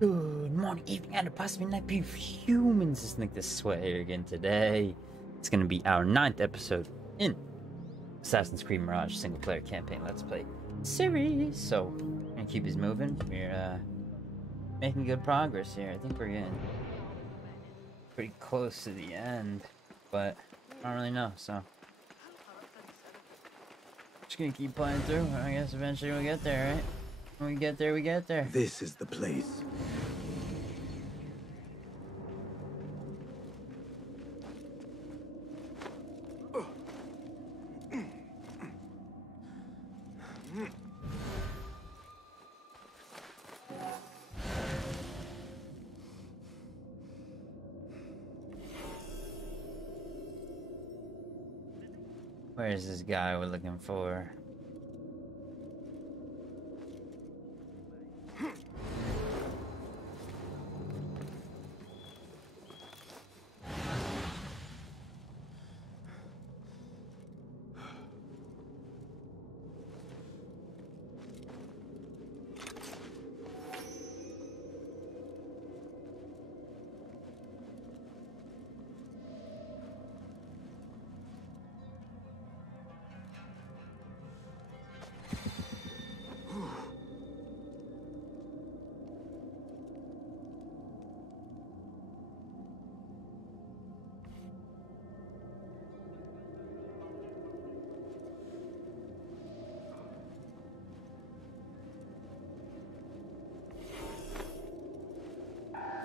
Good morning, evening, and possibly night, beautiful humans. It's Nick the Sweat here again today. It's going to be our 9th episode in Assassin Creed Mirage single-player campaign Let's Play series. So, we're going to keep this moving. We're making good progress here. I think we're getting pretty close to the end, but I don't really know, so just going to keep playing through. I guess eventually we'll get there, right? When we get there, we get there. This is the place. Where's this guy we're looking for?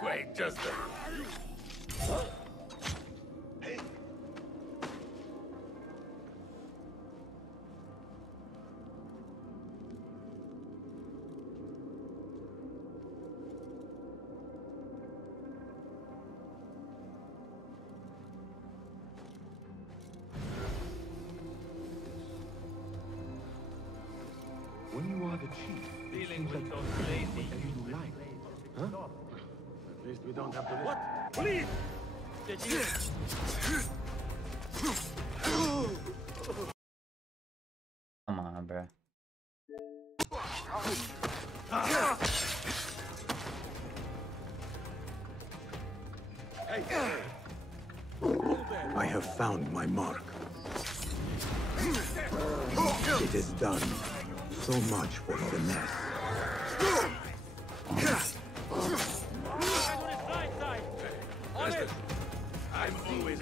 Wait, just a... Hey. When you are the chief, Dealing with those lazy... you like, huh? At least we don't have to... What? Please! Did you... Come on, bro. I have found my mark. It is done. So much for finesse. I'm always...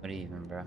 What even, bro?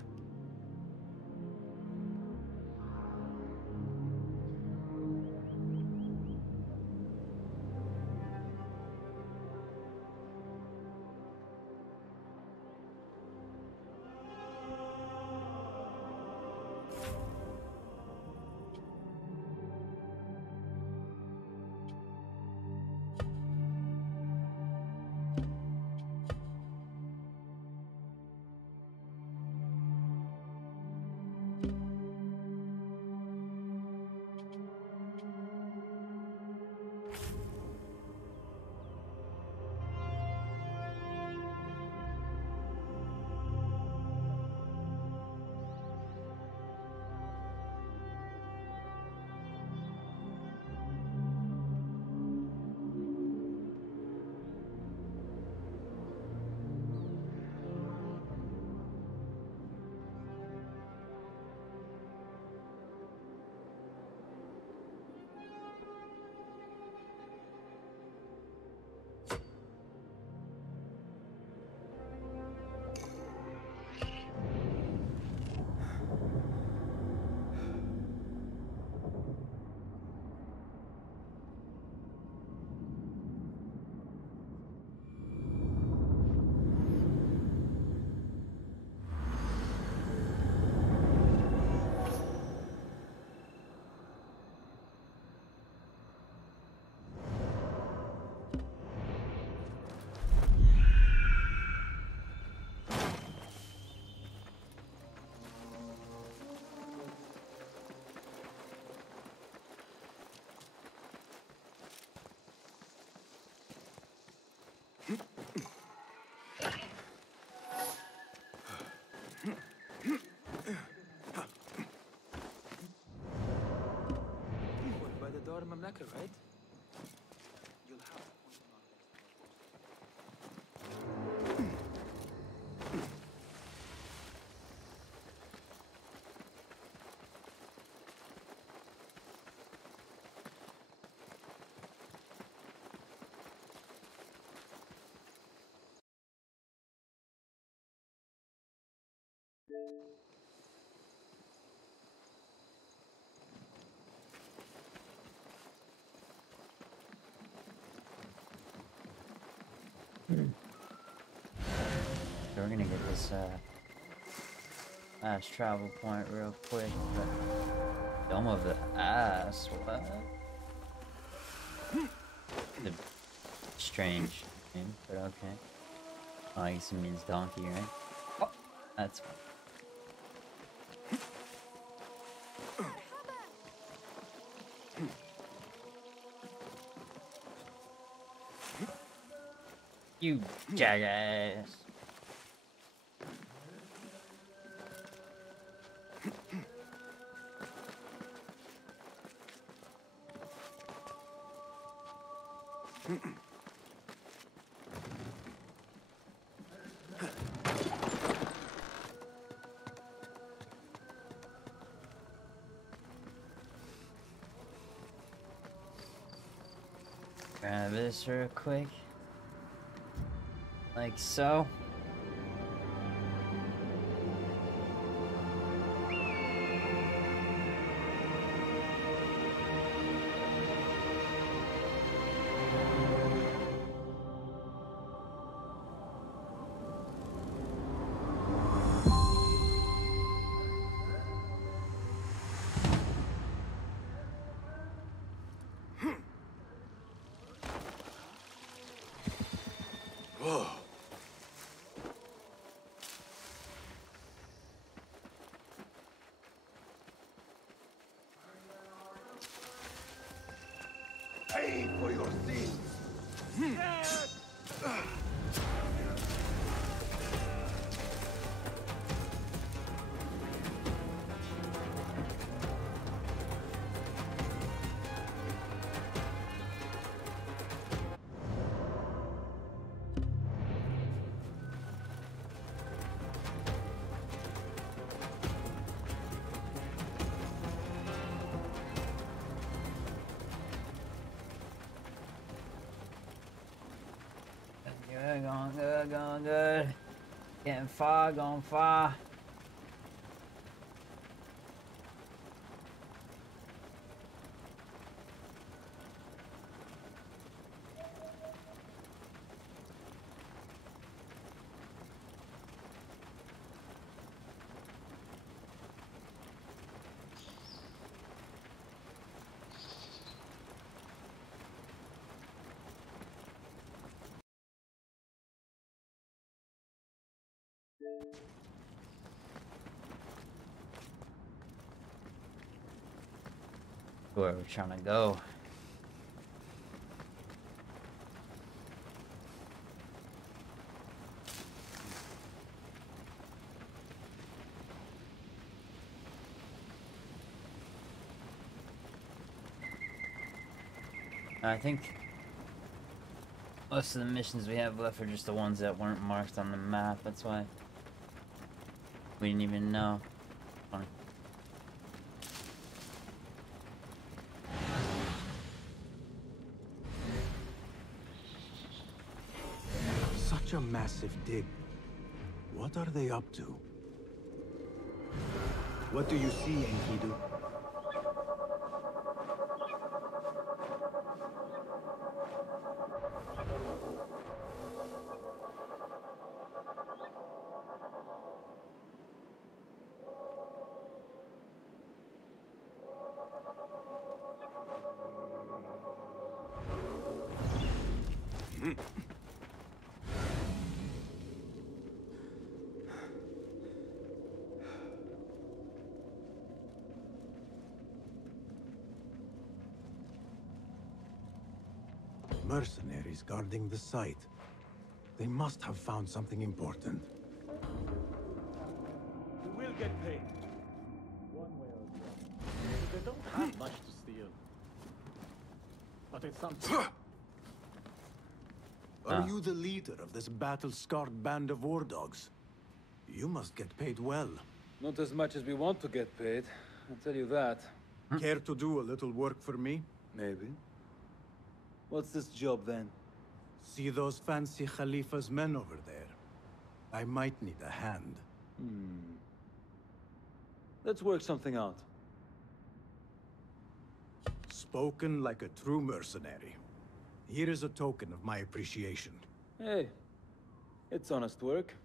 We're gonna get this last travel point real quick, but Dome of the Ass, what? The strange name, but okay. Oh, I guess it means donkey, right? Oh, that's fine. You jackass. Grab this real quick. Like so. Whoa. Pay for your sins. Good, going good, going good. Getting far, going far. Where we're trying to go. I think most of the missions we have left are just the ones that weren't marked on the map. That's why we didn't even know. Funny. Such a massive dig. What are they up to? What do you see, Enkidu? Mercenaries guarding the site. They must have found something important. We will get paid. One way or the other. They don't have much to steal. But it's something. Are you the leader of this battle-scarred band of war dogs? You must get paid well. Not as much as we want to get paid, I'll tell you that. Care to do a little work for me? Maybe. What's this job then? See those fancy Khalifa's men over there? I might need a hand. Let's work something out. Spoken like a true mercenary. Here is a token of my appreciation. Hey, it's honest work.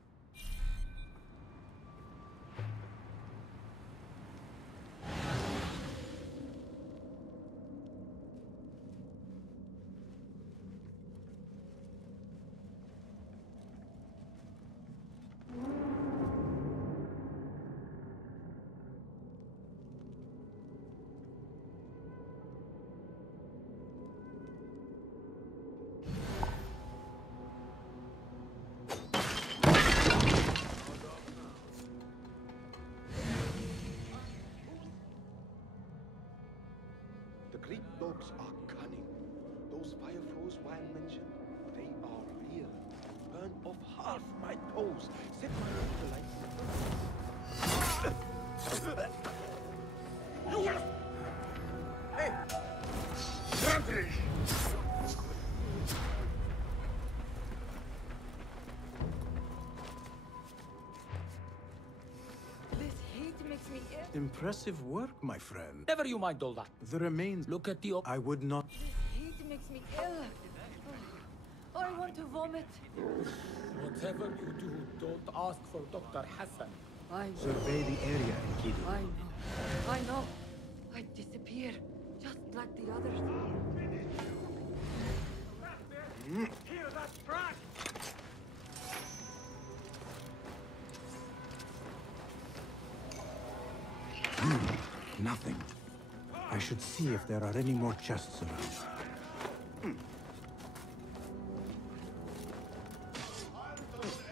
The Greek dogs are cunning. Those fire flows Wang mentioned, they are real. Burn off half my toes. Set my lights. You will... Hey! Country! This heat makes me ill. Impressive work, my friend. Never you mind all that. The remains... Look at the... I would not... This heat makes me ill. Oh, I want to vomit. Whatever you do, don't ask for Dr. Hassan. I know. Survey the area, Enkidu. I know. I know. I disappear, just like the others. Hear that crack? Nothing. I should see if there are any more chests around.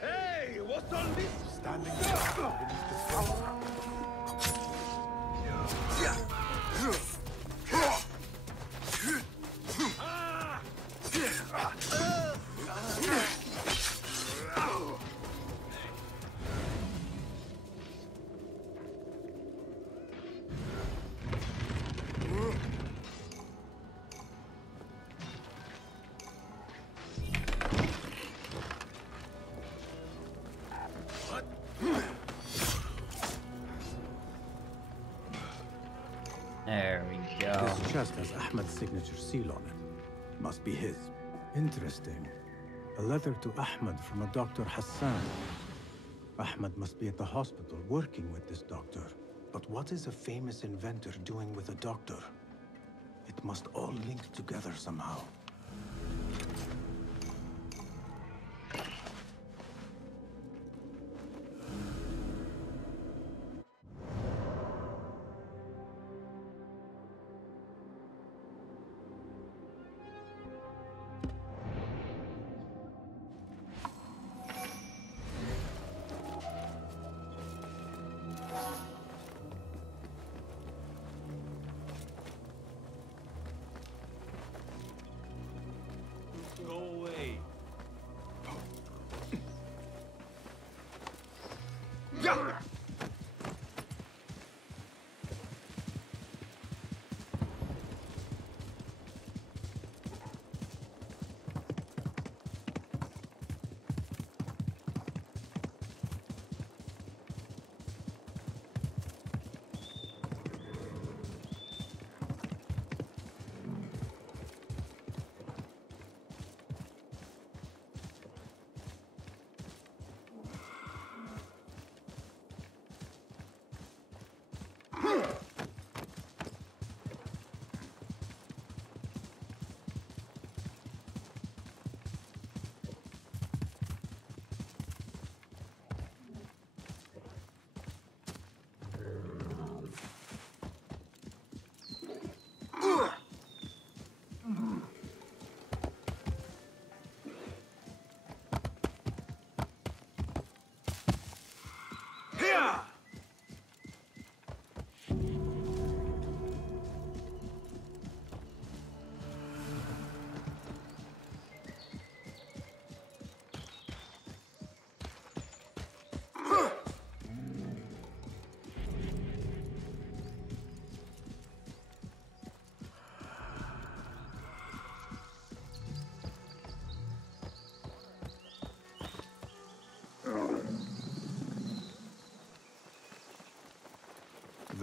Hey, what's all this? Standing guard beneath the stone. There we go. This chest has Ahmed's signature seal on it. Must be his. Interesting. A letter to Ahmed from a Dr. Hassan. Ahmed must be at the hospital working with this doctor. But what is a famous inventor doing with a doctor? It must all link together somehow.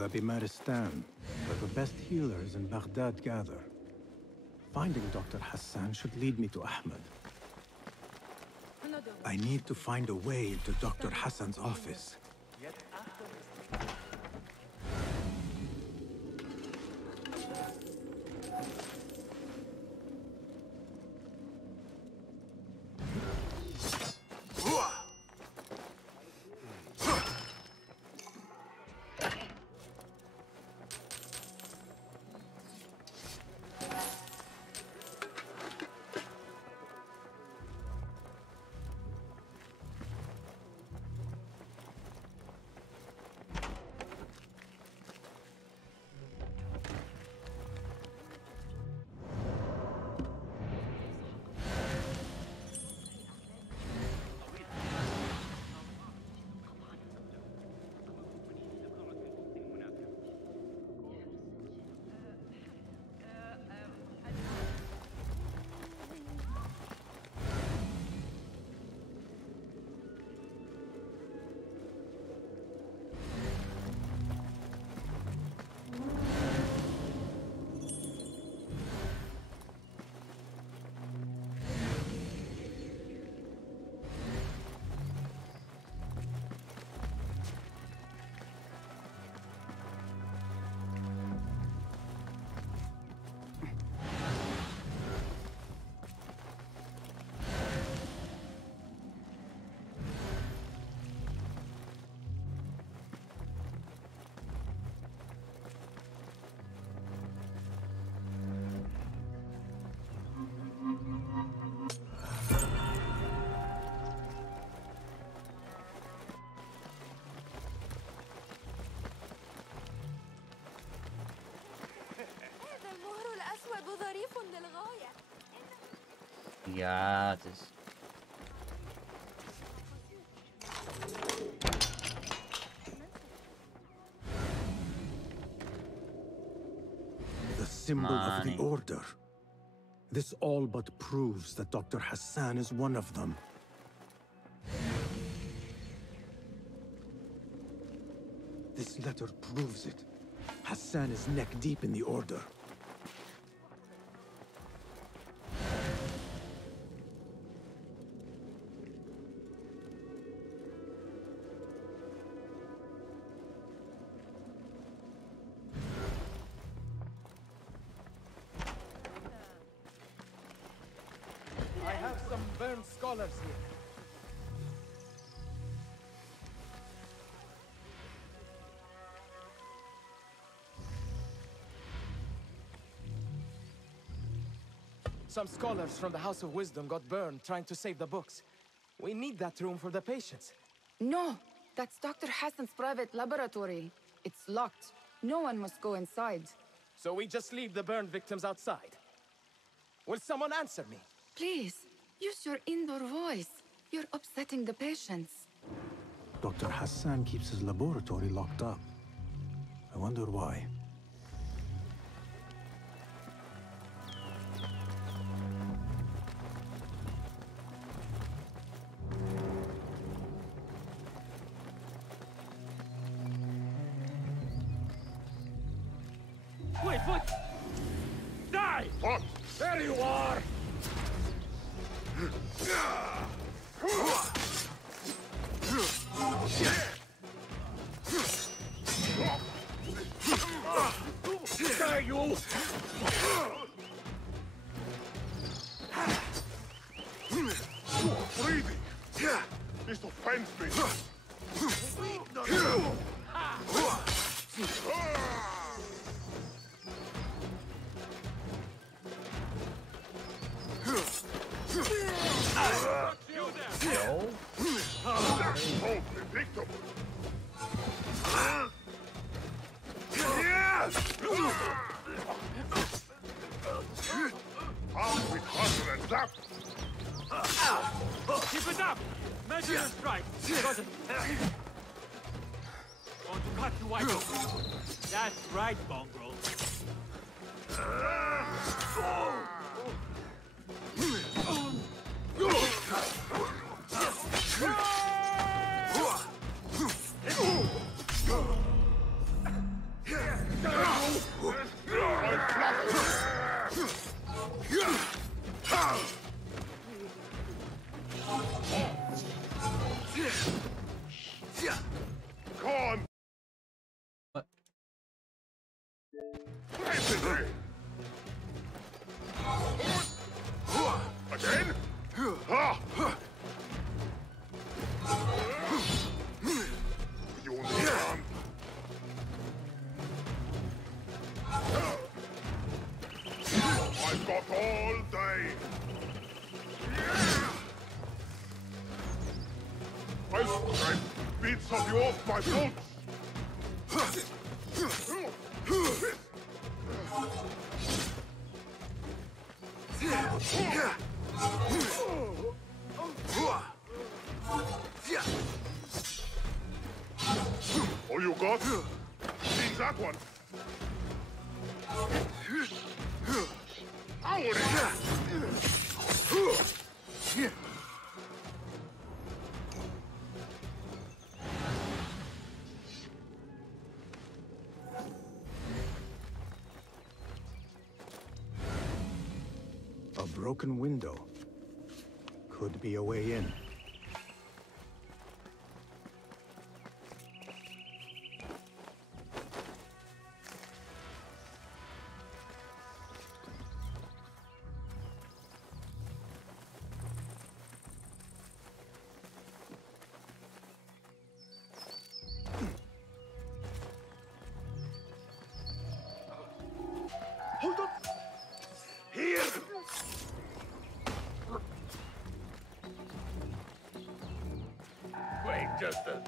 the Bimaristan, where the best healers in Baghdad gather. Finding Dr. Hassan should lead me to Ahmed. I need to find a way into Dr. Hassan's office. Yeah, just... The symbol of the Money. Order. This all but proves that Dr. Hassan is one of them. This letter proves it. Hassan is neck deep in the Order. I have some burned scholars here. Some scholars from the House of Wisdom got burned trying to save the books. We need that room for the patients. No, that's Dr. Hassan's private laboratory. It's locked. No one must go inside. So we just leave the burned victims outside. Will someone answer me? Please, use your indoor voice. You're upsetting the patients. Dr. Hassan keeps his laboratory locked up. I wonder why. Wait, what? Die! What? There you are! Die, you! Breathing! This offends me! That's totally predictable! Out with hustle and zap! Keep it up! Measure and strike! Got it! Want to cut you wide open. That's right, mongrel. Drive bits of you off my boats! All you got? Seen that one? A broken window. Could be a way in. Hold on! Here! Wait just a...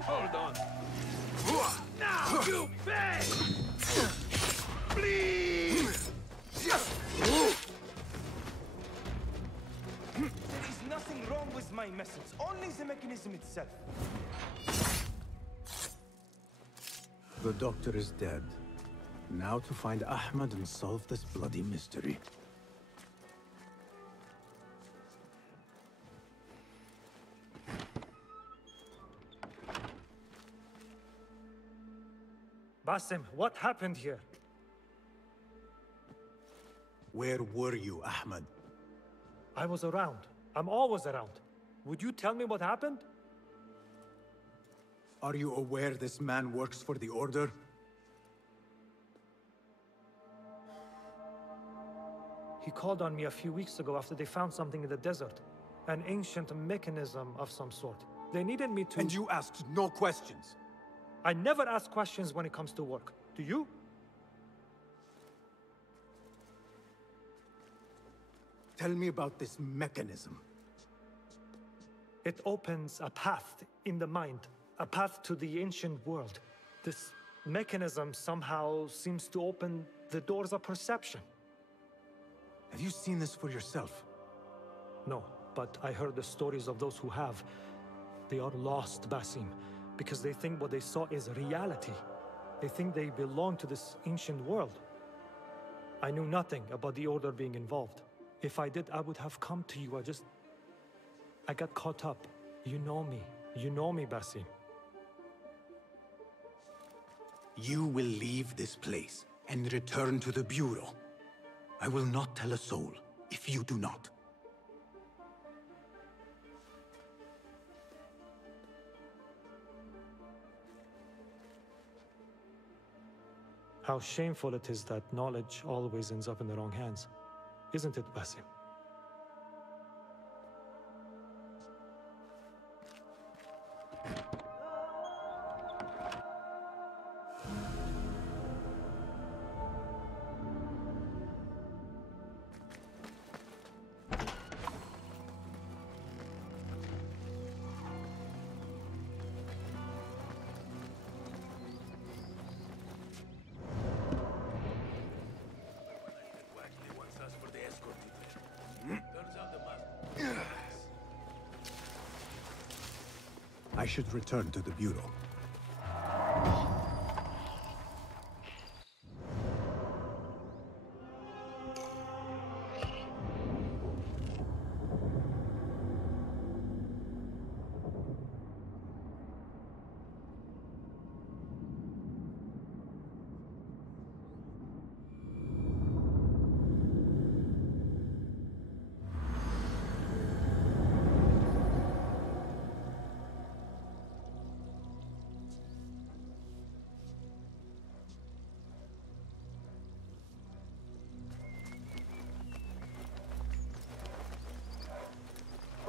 Hold on. Now, you beg! Please! There is nothing wrong with my message, only the mechanism itself. The doctor is dead. Now to find Ahmed and solve this bloody mystery. Basim, what happened here? Where were you, Ahmed? I was around. I'm always around. Would you tell me what happened? Are you aware this man works for the Order? He called on me a few weeks ago after they found something in the desert. An ancient mechanism of some sort. They needed me to... And you asked no questions? I never ask questions when it comes to work. Do you? Tell me about this mechanism. It opens a path in the mind. A path to the ancient world. This mechanism somehow seems to open the doors of perception. Have you seen this for yourself? No, but I heard the stories of those who have. They are lost, Basim, because they think what they saw is reality. They think they belong to this ancient world. I knew nothing about the Order being involved. If I did, I would have come to you. I got caught up. You know me. You know me, Basim. You will leave this place and return to the Bureau. I will not tell a soul if you do not. How shameful it is that knowledge always ends up in the wrong hands. Isn't it, Basim? should return to the Bureau.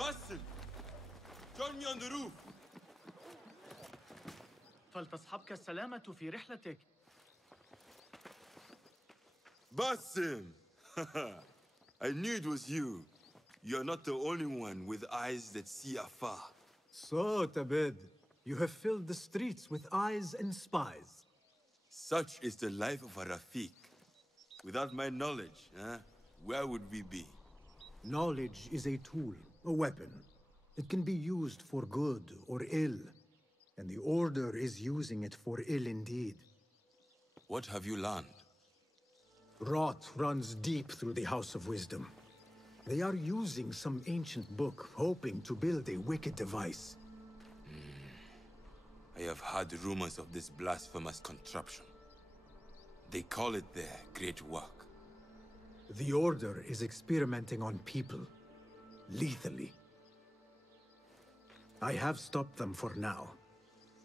Assassin! Join me on the roof! فلتصحبك السلامة في رحلتك. Basim! I knew it was you. You're not the only one with eyes that see afar. So, Tabid, you have filled the streets with eyes and spies. Such is the life of a Rafiq. Without my knowledge, where would we be? Knowledge is a tool, a weapon. It can be used for good or ill, and the Order is using it for ill indeed. What have you learned? Rot runs deep through the House of Wisdom. They are using some ancient book, hoping to build a wicked device. I have heard rumors of this blasphemous contraption. They call it their great work. The Order is experimenting on people, lethally. I have stopped them for now,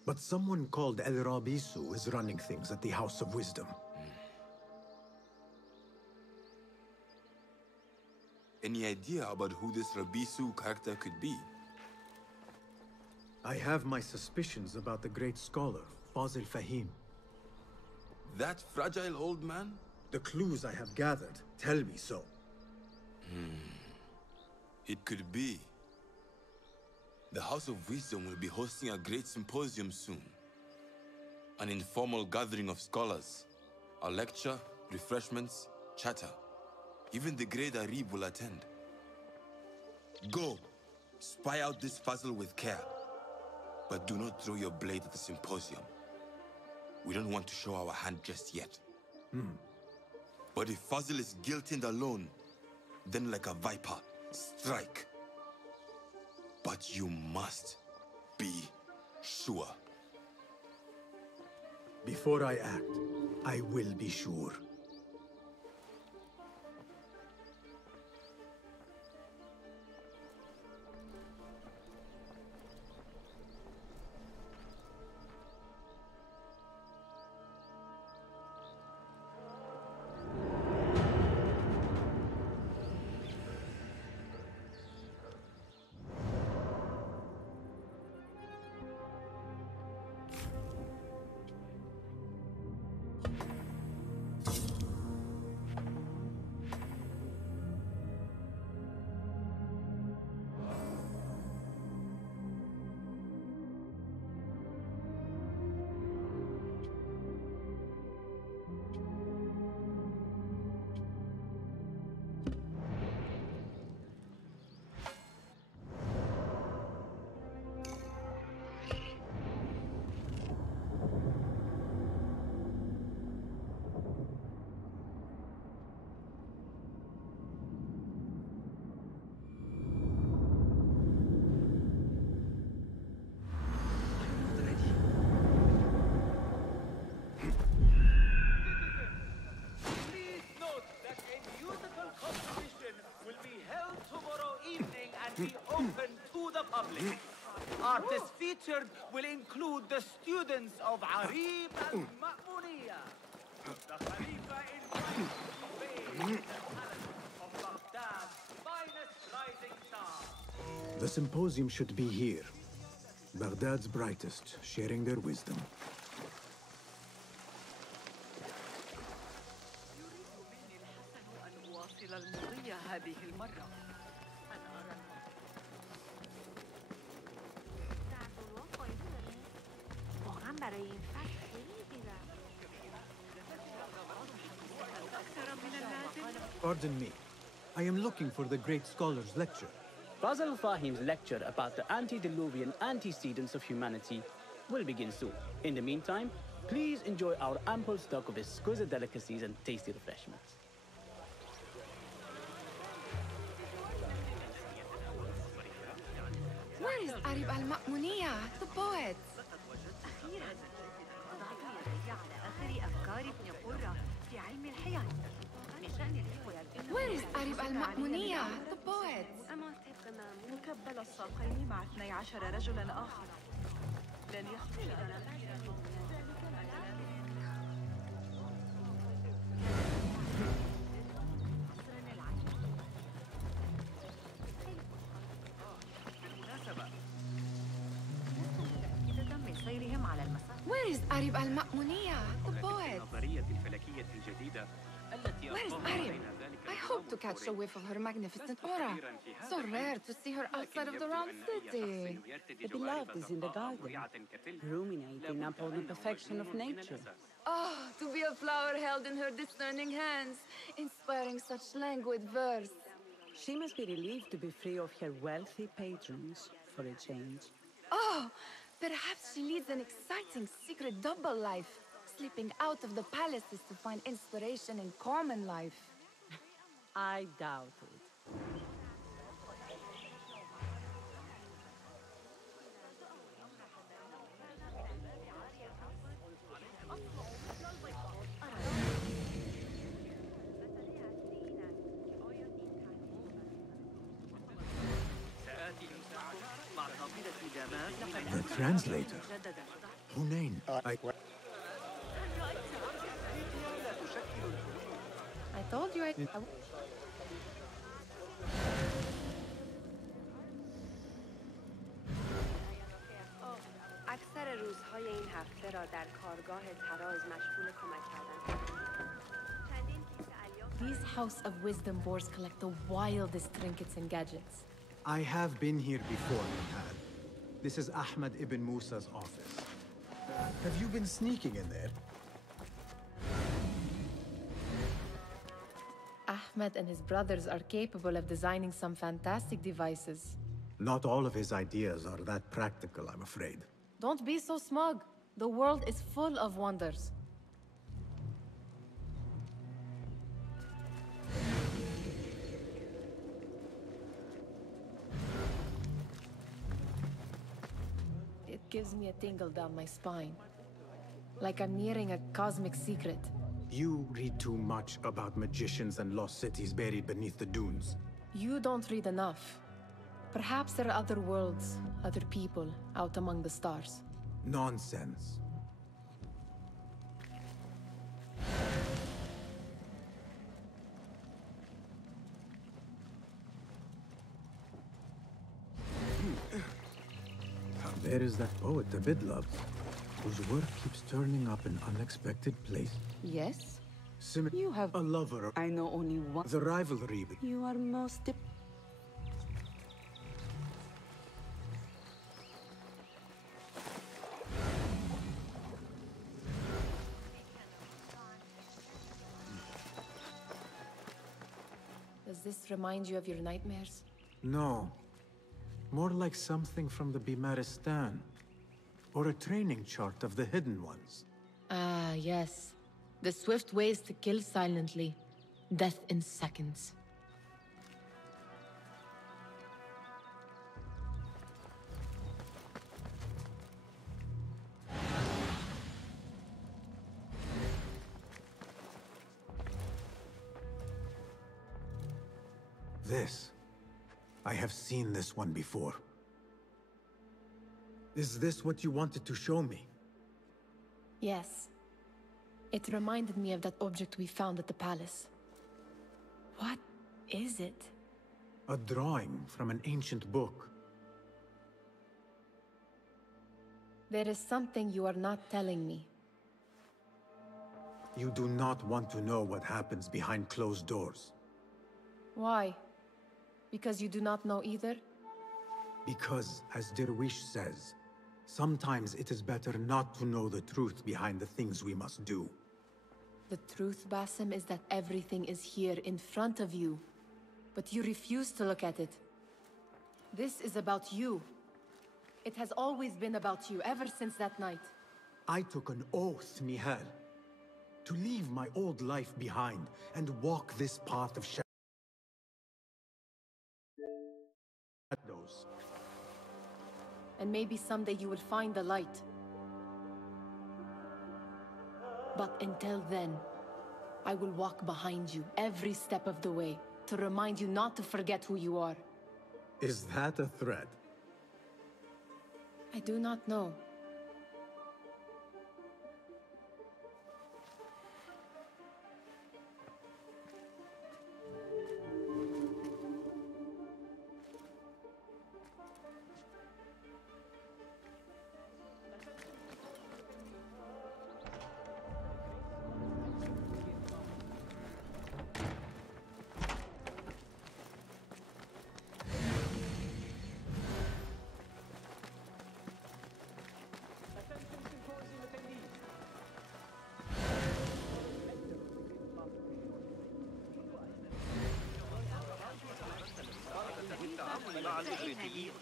but someone called El Rabisu is running things at the House of Wisdom. Any idea about who this Rabisu character could be? I have my suspicions about the great scholar, Fazil Fahim. That fragile old man? The clues I have gathered tell me so. It could be. The House of Wisdom will be hosting a great symposium soon. An informal gathering of scholars. A lecture, refreshments, chatter. Even the great Arib will attend. Go, spy out this puzzle with care. But do not throw your blade at the symposium. We don't want to show our hand just yet. But if Fazil is guilty and alone, then like a viper, strike. But you must be sure. Before I act, I will be sure. Artists featured will include the students of Arib and Ma'muniya. The Khalifa invites you to bathe the talent of Baghdad's finest rising star. The symposium should be here. Baghdad's brightest, sharing their wisdom. Pardon me. I am looking for the great scholar's lecture. Fazl Fahim's lecture about the antediluvian antecedents of humanity will begin soon. In the meantime, please enjoy our ample stock of exquisite delicacies and tasty refreshments. Where is Arib al-Ma'muniya, the poet? Where is Arib al-Ma'muniya, the poet? مكبل الساقين مع 12 رجلا آخر لن يخرج Where is Arib al-Ma'muniya, the poet? Where is Arib? I hope to catch a whiff of her magnificent aura. So rare to see her outside of the round city. The beloved is in the garden, ruminating upon the perfection of nature. Oh, to be a flower held in her discerning hands, inspiring such languid verse. She must be relieved to be free of her wealthy patrons, for a change. Oh, perhaps she leads an exciting secret double life, slipping out of the palaces to find inspiration in common life. I doubt it. The translator. Hunain. I told you اکثر روزهای این هفته را در کارگاه تراز مشغول کمک کردن. These House of Wisdom boards collect the wildest trinkets and gadgets. I have been here before, Nihal. This is Ahmed ibn Musa's office. Have you been sneaking in there? Ahmed and his brothers are capable of designing some fantastic devices. Not all of his ideas are that practical, I'm afraid. Don't be so smug. The world is full of wonders. It gives me a tingle down my spine. Like I'm nearing a cosmic secret. You read too much about magicians and lost cities buried beneath the dunes. You don't read enough. Perhaps there are other worlds, other people, out among the stars. Nonsense. There is that poet Abid loves, whose work keeps turning up in unexpected places. Yes? You have a lover. I know only one. The rivalry. You are most... Does this remind you of your nightmares? No. More like something from the Bimaristan. Or a training chart of the Hidden Ones. Ah, yes. The swift ways to kill silently. Death in seconds. This. I have seen this one before. Is this what you wanted to show me? Yes. It reminded me of that object we found at the palace. What is it? A drawing from an ancient book. There is something you are not telling me. You do not want to know what happens behind closed doors. Why? Because you do not know either? Because, as Derwish says, sometimes it is better not to know the truth behind the things we must do. The truth, Basim, is that everything is here in front of you. But you refuse to look at it. This is about you. It has always been about you, ever since that night. I took an oath, Nihal, to leave my old life behind and walk this path of shadows. And maybe someday you will find the light. But until then, I will walk behind you every step of the way to remind you not to forget who you are. Is that a threat? I do not know. مع الإغريقيين.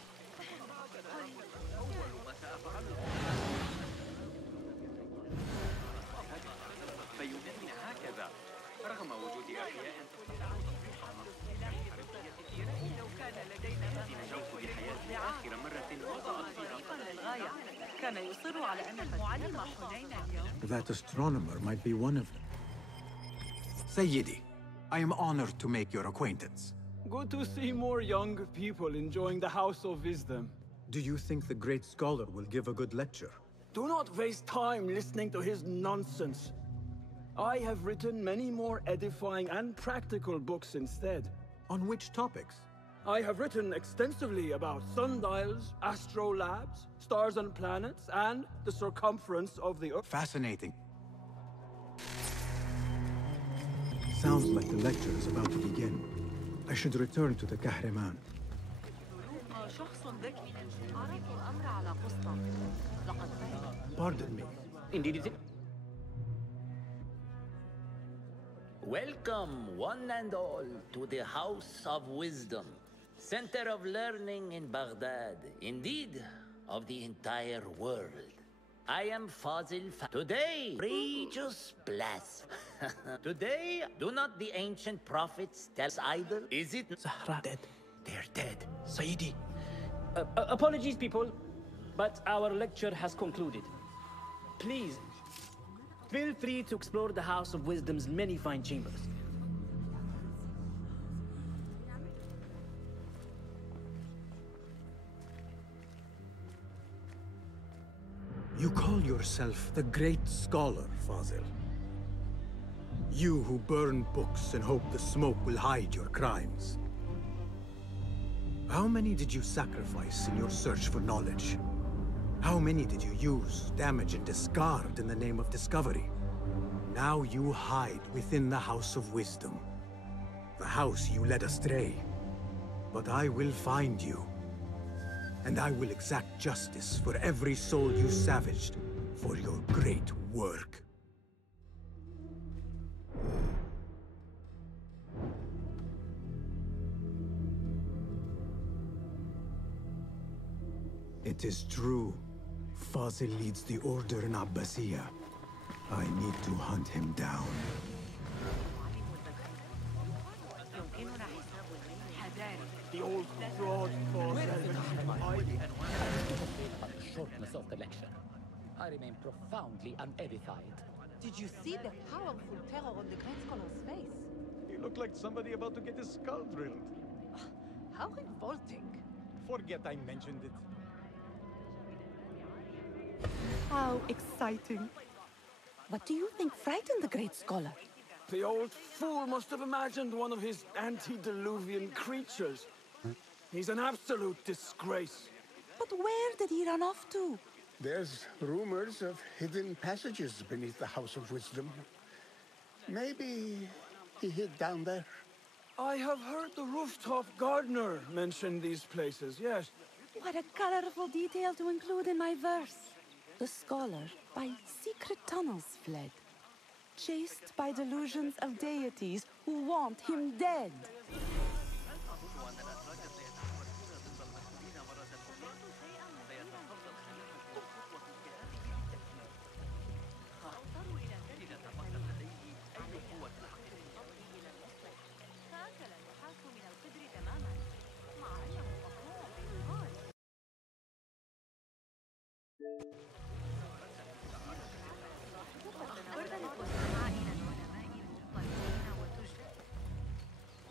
أول ما سأفعله فينمي هكذا رغم وجود أحياء لو كان لدينا نجوت بحياتي آخر مرة وضعت فيها للغاية كان يصر على أن المعلم حنين اليوم. That astronomer might be one of them. Sayyidi, I am honored to make your acquaintance. Good to see more young people enjoying the House of Wisdom. Do you think the great scholar will give a good lecture? Do not waste time listening to his nonsense. I have written many more edifying and practical books instead. On which topics? I have written extensively about sundials, astrolabes, stars and planets, and the circumference of the Earth. Fascinating. Sounds like the lecture is about to begin. I should return to the Kahraman. Pardon me. Indeed it is. Welcome, one and all, to the House of Wisdom, center of learning in Baghdad, indeed, of the entire world. I am Fazil Today, Regis Bless. Today, do not the ancient prophets tell us either? Is it Zahra dead? They're dead. Sayyidi. Apologies, people, but our lecture has concluded. Please, feel free to explore the House of Wisdom's many fine chambers. You call yourself the great scholar, Fazil. You who burn books and hope the smoke will hide your crimes. How many did you sacrifice in your search for knowledge? How many did you use, damage, and discard in the name of discovery? Now you hide within the House of Wisdom. The house you led astray. But I will find you. And I will exact justice for every soul you savaged for your great work. It is true. Fazil leads the order in Abbasiyah. I need to hunt him down. The old fraud for the shortness of the lecture. I remain profoundly unedified. Did you see the powerful terror on the great scholar's face? He looked like somebody about to get his skull drilled. How revolting. Forget I mentioned it. How exciting. What do you think frightened the great scholar? The old fool must have imagined one of his antediluvian creatures. He's an absolute disgrace. But where did he run off to? There's rumors of hidden passages beneath the House of Wisdom. Maybe he hid down there. I have heard the rooftop gardener mention these places, yes. What a colorful detail to include in my verse. The scholar by secret tunnels fled, chased by delusions of deities who want him dead.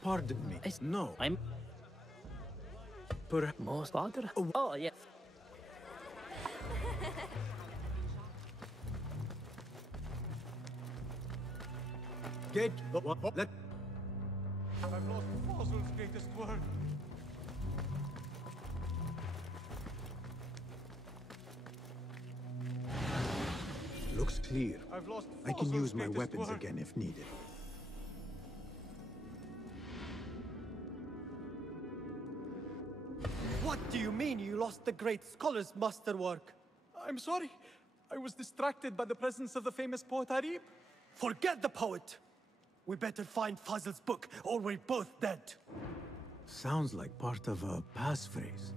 Pardon me. No. I'm most father. Oh, yes. Get what? Let. I've lost Fossil's greatest work. Looks clear. I've lost I can Fossil's use my greatest weapons work. again if needed. What do you mean you lost the great scholar's masterwork? I'm sorry. I was distracted by the presence of the famous poet Arib. Forget the poet! We better find Fazil's book, or we're both dead. Sounds like part of a passphrase.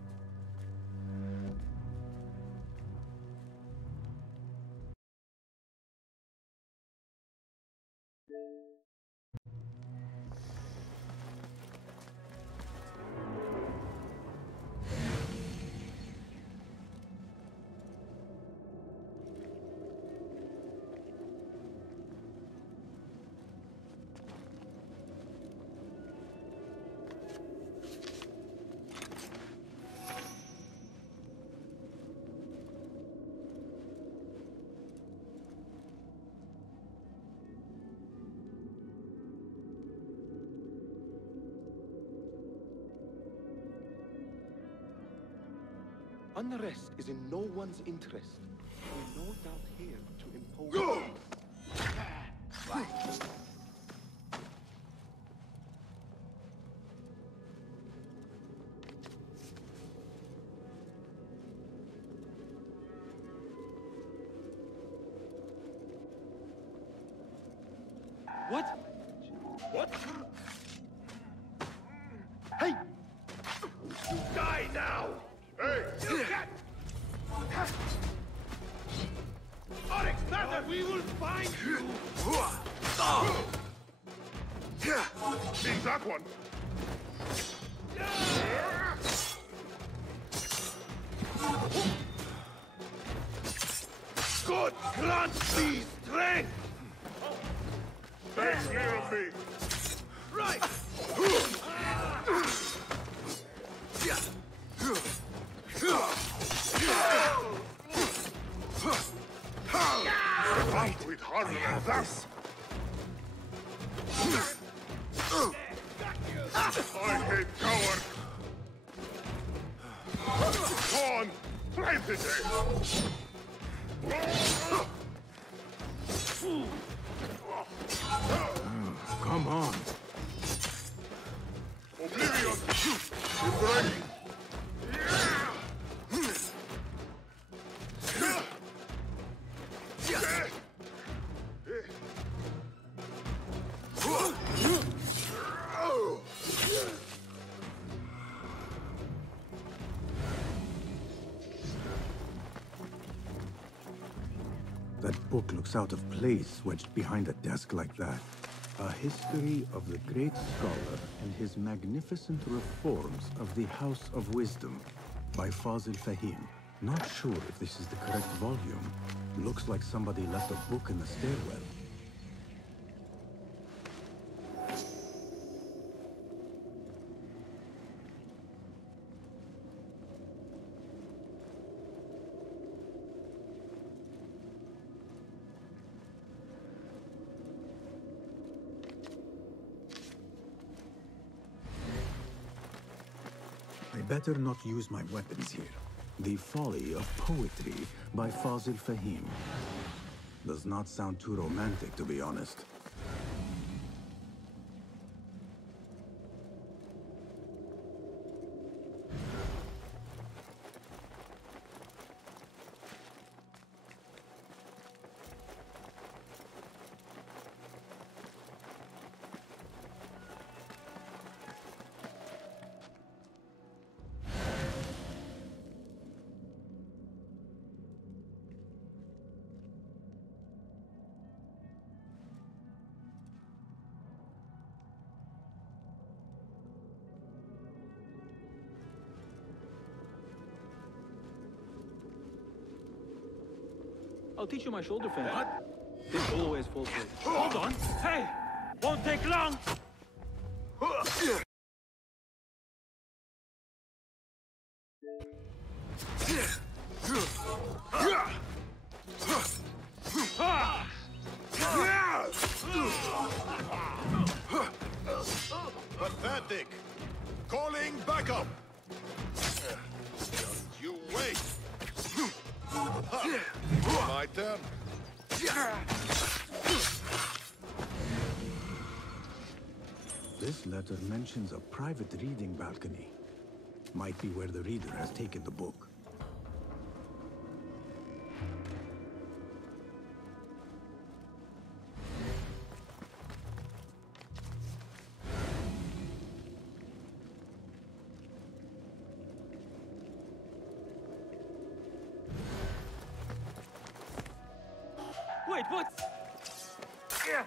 Unrest is in no one's interest. We're no doubt here to impose... What? What? Hey! Die now! Hey! Alexander, we will find you! Sing that one! God grant thee strength! Stay clear of me! Right! Right. Do it harder than that! I hate coward! Go on! Try it today! Come on. Oblivion! It's ready! That book looks out of place wedged behind a desk like that. A history of the great scholar and his magnificent reforms of the House of Wisdom by Fazil Fahim. Not sure if this is the correct volume. Looks like somebody left a book in the stairwell. I better not use my weapons here. The Folly of Poetry by Fazil Fahim. Does not sound too romantic, to be honest. I'll teach you my shoulder fend. What? This always falls through. Hold on. Hey! Won't take long! Pathetic! Calling backup! Just you wait! My turn. This letter mentions a private reading balcony. Might be where the reader has taken the book. Wait, what? Yeah.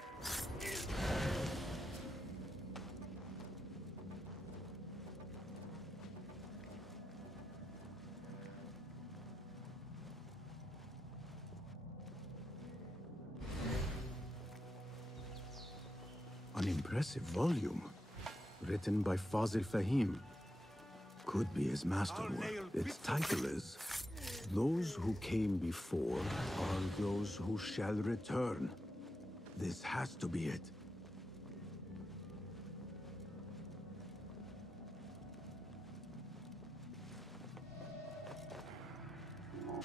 An impressive volume, written by Fazil Fahim. Could be his masterwork. Its title is, "Those who came before are those who shall return." This has to be it.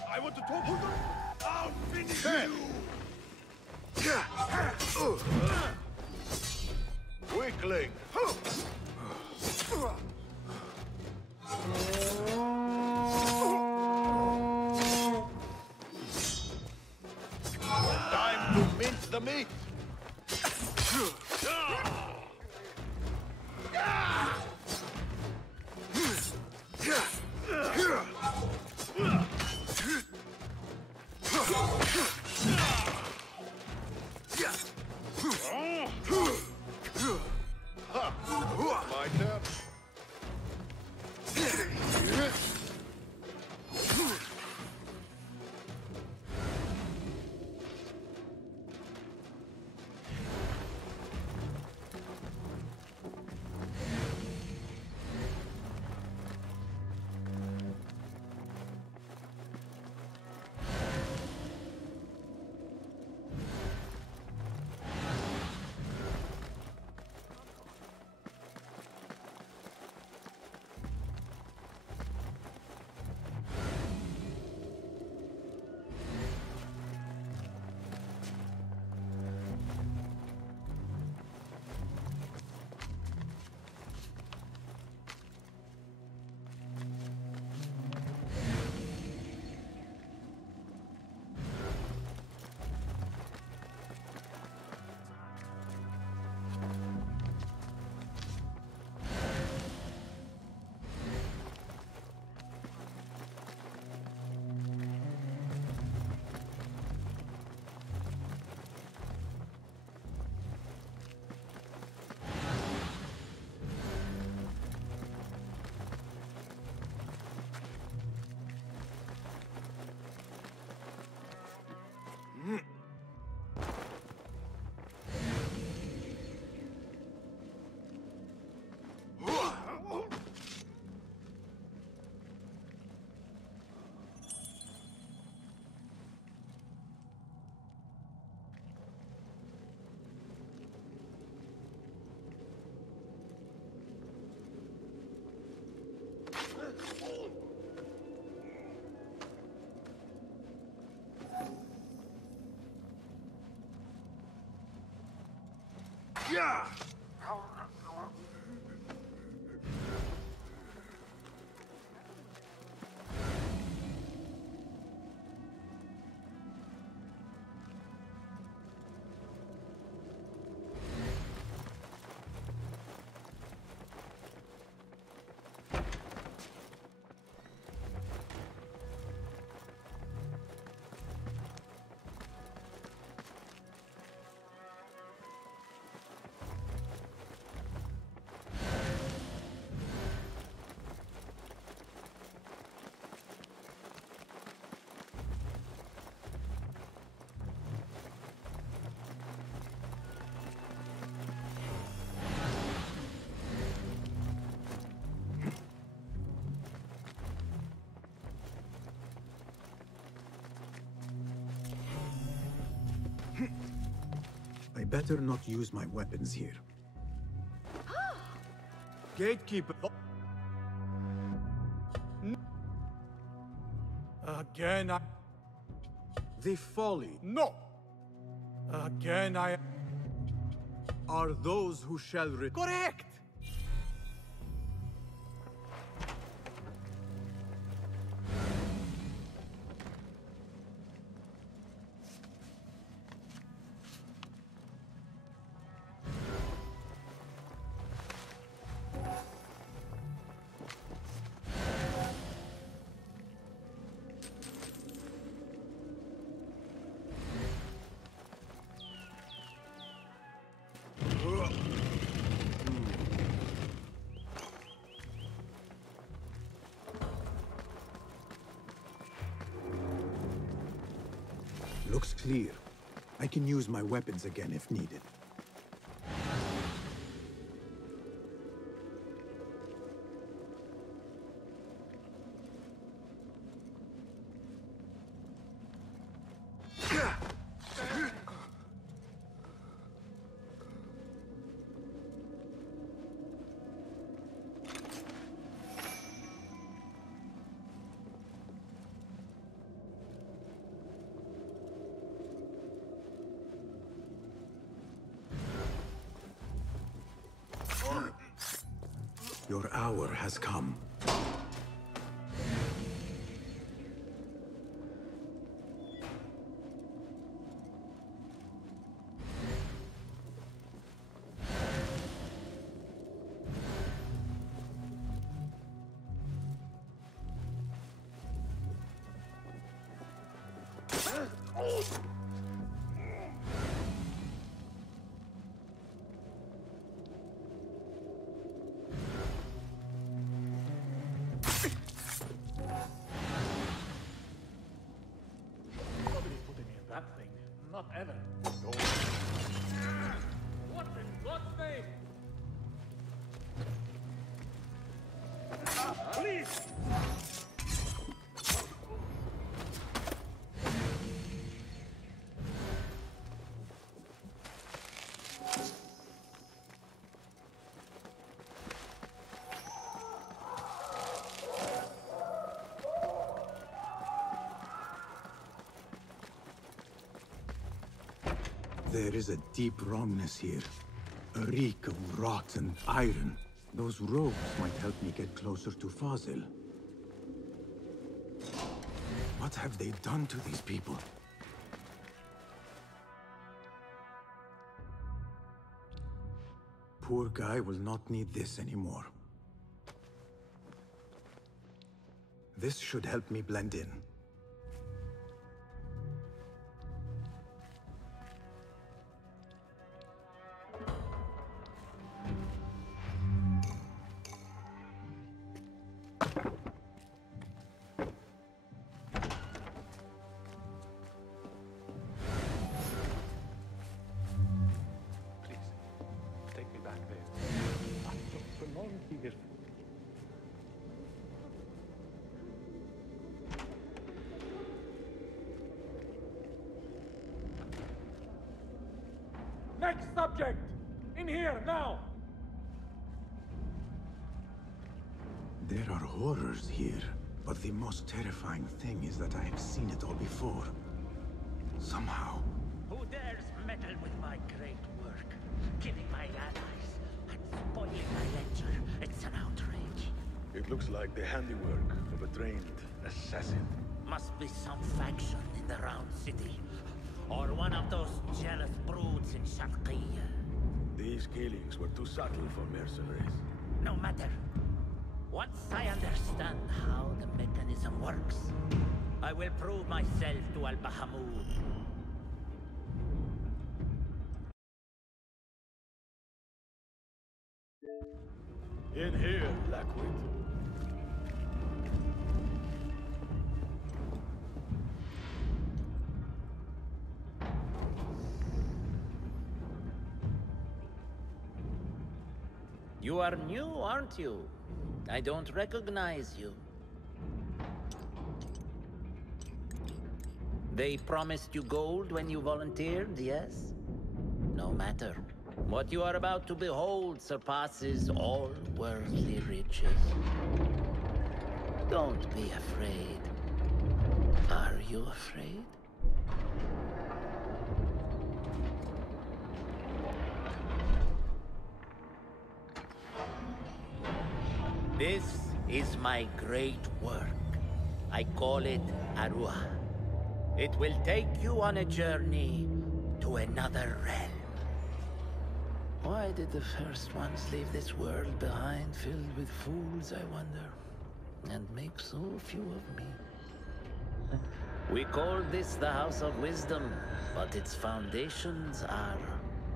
I want to talk. Hold on. I'll finish you. Weakling. Time to mince the meat. My turn. Yeah! better not use my weapons here. Gatekeeper. Again, The folly. No! Again, are those who shall Correct! Looks clear. I can use my weapons again if needed. Your hour has come. That thing, not ever. What in God's name? Please! There is a deep wrongness here. A reek of rot and iron. Those robes might help me get closer to Fazil. What have they done to these people? Poor guy will not need this anymore. This should help me blend in. Take me back there. I don't belong here. Next subject! In here, now! There are horrors here, but the most terrifying thing is that I have seen it all before. Somehow. Who dares meddle with my great work? Killing my allies and spoiling my lecture. It's an outrage. It looks like the handiwork of a trained assassin. Must be some faction in the Round City. Or one of those jealous broods in Sharqiyya. These killings were too subtle for mercenaries. No matter. Once I understand how the mechanism works, I will prove myself to Al-Bahamud. In here, Blackwood. You are new, aren't you? I don't recognize you. They promised you gold when you volunteered, yes? No matter. What you are about to behold surpasses all worldly riches. Don't be afraid. Are you afraid? This is my great work. I call it Arua. It will take you on a journey to another realm. Why did the first ones leave this world behind, filled with fools, I wonder, and make so few of me? We call this the House of Wisdom, but its foundations are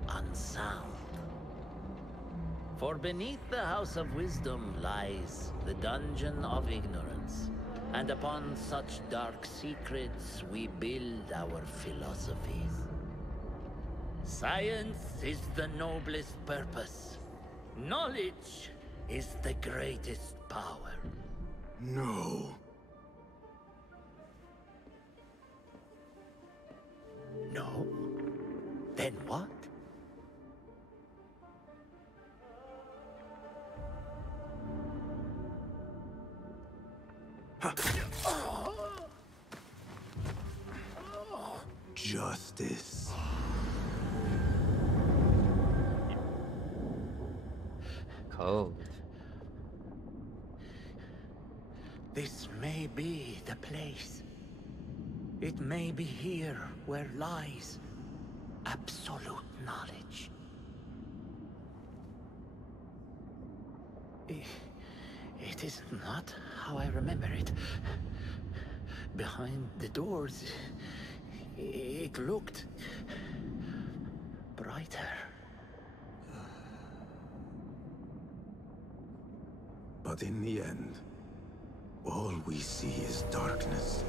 unsound. For beneath the House of Wisdom lies the Dungeon of Ignorance, and upon such dark secrets we build our philosophies. Science is the noblest purpose. Knowledge is the greatest power. No. No? Then what? Justice. Cold. This may be the place. It may be here where lies absolute knowledge. It is not how I remember it. Behind the doors, it looked brighter. But in the end, all we see is darkness.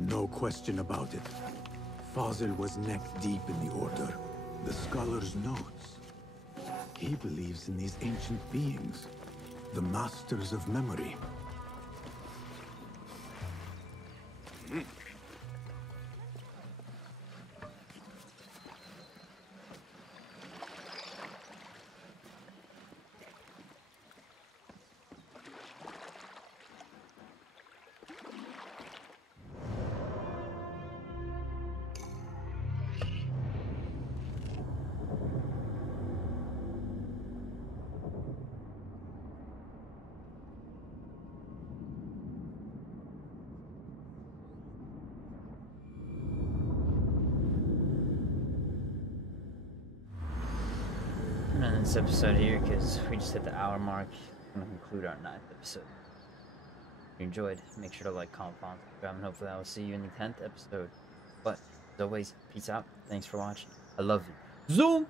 No question about it. Fazil was neck-deep in the Order. The scholar's notes. He believes in these ancient beings, the masters of memory. I'm gonna end this episode here because we just hit the hour mark. I'm gonna conclude our 9th episode. If you enjoyed, make sure to like, comment, follow, subscribe, and hopefully I will see you in the 10th episode. But as always, peace out. Thanks for watching. I love you. Zoom!